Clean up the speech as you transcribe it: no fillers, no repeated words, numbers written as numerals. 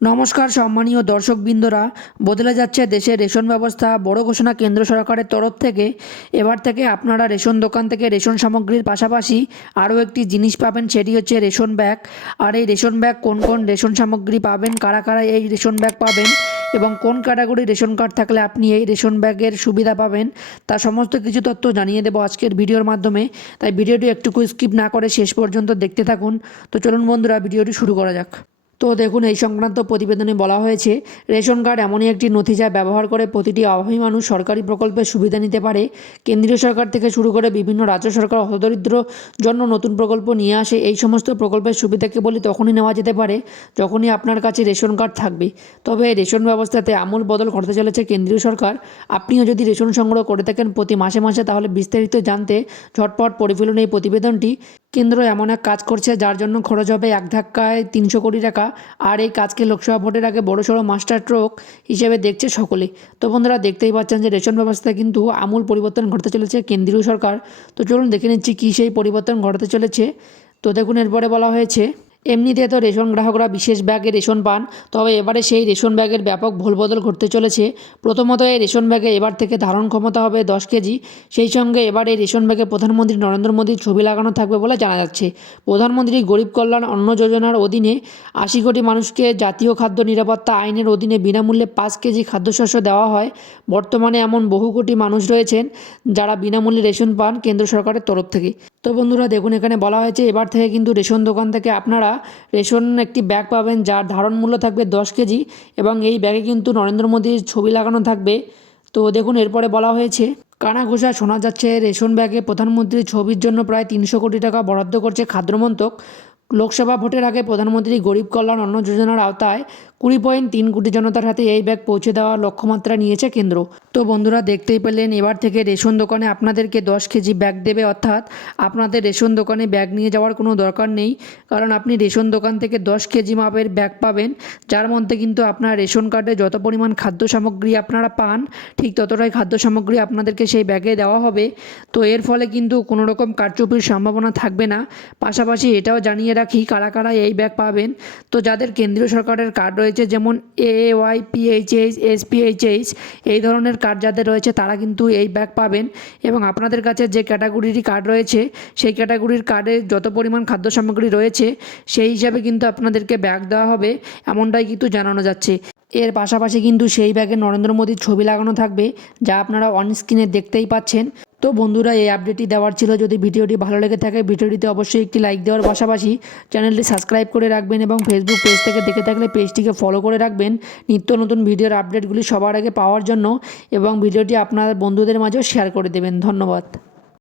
নমস্কার সম্মানীয় দর্শকবৃন্দরা। বদলে যাচ্ছে দেশের রেশন ব্যবস্থা। বড় ঘোষণা কেন্দ্র সরকারের তরফ থেকে। এবার থেকে আপনারা রেশন দোকান থেকে রেশন সামগ্রীর পাশাপাশি আরও একটি জিনিস পাবেন, সেটি হচ্ছে রেশন ব্যাগ। আর এই রেশন ব্যাগ কোন কোন রেশন সামগ্রী পাবেন, কারা কারা এই রেশন ব্যাগ পাবেন এবং কোন ক্যাটাগরির রেশন কার্ড থাকলে আপনি এই রেশন ব্যাগের সুবিধা পাবেন, তা সমস্ত কিছু তথ্য জানিয়ে দেবো আজকের ভিডিওর মাধ্যমে। তাই ভিডিওটি একটুকু স্কিপ না করে শেষ পর্যন্ত দেখতে থাকুন। তো চলুন বন্ধুরা, ভিডিওটি শুরু করা যাক। তো দেখুন, এই সংক্রান্ত প্রতিবেদনে বলা হয়েছে, রেশন কার্ড এমনই একটি নথি যা ব্যবহার করে প্রতিটি অভাবী মানুষ সরকারি প্রকল্পের সুবিধা নিতে পারে। কেন্দ্রীয় সরকার থেকে শুরু করে বিভিন্ন রাজ্য সরকার হতদরিদ্র জন্য নতুন প্রকল্প নিয়ে আসে। এই সমস্ত প্রকল্পের সুবিধা কেবলই তখনই নেওয়া যেতে পারে যখনই আপনার কাছে রেশন কার্ড থাকবে। তবে এই রেশন ব্যবস্থাতে আমূল বদল ঘটতে চলেছে কেন্দ্রীয় সরকার। আপনিও যদি রেশন সংগ্রহ করে থাকেন প্রতি মাসে মাসে, তাহলে বিস্তারিত জানতে ঝটপট পড়ে ফেলুন এই প্রতিবেদনটি। কেন্দ্র এমন এক কাজ করছে যার জন্য খরচ হবে এক ধাক্কায় 300 কোটি টাকা। আর এই কাজকে লোকসভা ভোটের আগে বড়সড় মাস্টার স্ট্রোক হিসেবে দেখছে সকলে। তো বন্ধুরা, দেখতেই পাচ্ছেন যে রেশন ব্যবস্থায় কিন্তু আমূল পরিবর্তন ঘটতে চলেছে কেন্দ্রীয় সরকার। তো চলুন দেখে নিচ্ছি কী সেই পরিবর্তন ঘটতে চলেছে। তো দেখুন, এরপরে বলা হয়েছে, এমনিতে তো রেশন গ্রাহকরা বিশেষ ব্যাগে রেশন পান, তবে এবারে সেই রেশন ব্যাগের ব্যাপক ভুলবদল ঘটতে চলেছে। প্রথমত, এই রেশন ব্যাগে এবার থেকে ধারণ ক্ষমতা হবে 10 কেজি। সেই সঙ্গে এবার এই রেশন ব্যাগে প্রধানমন্ত্রী নরেন্দ্র মোদীর ছবি লাগানো থাকবে বলে জানা যাচ্ছে। প্রধানমন্ত্রী গরিব কল্যাণ অন্ন যোজনার অধীনে 80 কোটি মানুষকে জাতীয় খাদ্য নিরাপত্তা আইনের অধীনে বিনামূল্যে 5 কেজি খাদ্যশস্য দেওয়া হয়। বর্তমানে এমন বহু কোটি মানুষ রয়েছেন যারা বিনামূল্যে রেশন পান কেন্দ্র সরকারের তরফ থেকে। তো বন্ধুরা দেখুন, এখানে বলা হয়েছে এবার থেকে কিন্তু রেশন দোকান থেকে আপনারা রেশন একটি ব্যাগ পাবেন যার ধারণ মূল্য থাকবে 10 কেজি এবং এই ব্যাগে কিন্তু নরেন্দ্র মোদীর ছবি লাগানো থাকবে। তো দেখুন, এরপরে বলা হয়েছে, কানাঘুষা শোনা যাচ্ছে রেশন ব্যাগে প্রধানমন্ত্রীর ছবির জন্য প্রায় 300 কোটি টাকা বরাদ্দ করছে খাদ্য মন্ত্রক। লোকসভা ভোটের আগে প্রধানমন্ত্রী গরিব কল্যাণ অন্ন যোজনার আওতায় 20.3 কোটি জনতার হাতে এই ব্যাগ পৌঁছে দেওয়ার লক্ষ্যমাত্রা নিয়েছে কেন্দ্র। তো বন্ধুরা দেখতেই পেলেন, এবার থেকে রেশন দোকানে আপনাদেরকে 10 কেজি ব্যাগ দেবে, অর্থাৎ আপনাদের রেশন দোকানে ব্যাগ নিয়ে যাওয়ার কোনো দরকার নেই। কারণ আপনি রেশন দোকান থেকে 10 কেজি মাপের ব্যাগ পাবেন, যার মধ্যে কিন্তু আপনার রেশন কার্ডে যত পরিমাণ খাদ্য সামগ্রী আপনারা পান, ঠিক ততটাই খাদ্য সামগ্রী আপনাদেরকে সেই ব্যাগে দেওয়া হবে। তো এর ফলে কিন্তু কোনো রকম কারচুপির সম্ভাবনা থাকবে না। পাশাপাশি এটাও জানিয়ে রাখি কারা কারা এই ব্যাগ পাবেন। তো যাদের কেন্দ্রীয় সরকারের কার্ড রয়েছে, যেমন AAY, PHH, SPHH, এই ধরনের কার্ড যাদের রয়েছে তারা কিন্তু এই ব্যাগ পাবেন। এবং আপনাদের কাছে যে ক্যাটাগরিরই কার্ড রয়েছে, সেই ক্যাটাগরির কার্ডে যত পরিমাণ খাদ্য সামগ্রী রয়েছে সেই হিসাবে কিন্তু আপনাদেরকে ব্যাগ দেওয়া হবে, এমনটাই কিন্তু জানানো যাচ্ছে। এর পাশাপাশি কিন্তু সেই ব্যাগে নরেন্দ্র মোদীর ছবি লাগানো থাকবে, যা আপনারা অন স্ক্রিনে দেখতেই পাচ্ছেন। তো বন্ধুরা, এই আপডেটটি দেওয়ার ছিল। যদি ভিডিওটি ভালো লেগে থাকে ভিডিওটিতে অবশ্যই একটি লাইক দেওয়ার পাশাপাশি চ্যানেলটি সাবস্ক্রাইব করে রাখবেন এবং ফেসবুক পেজ থেকে দেখে থাকলে পেজটিকে ফলো করে রাখবেন নিত্য নতুন ভিডিওর আপডেটগুলি সবার আগে পাওয়ার জন্য, এবং ভিডিওটি আপনার বন্ধুদের মাঝেও শেয়ার করে দেবেন। ধন্যবাদ।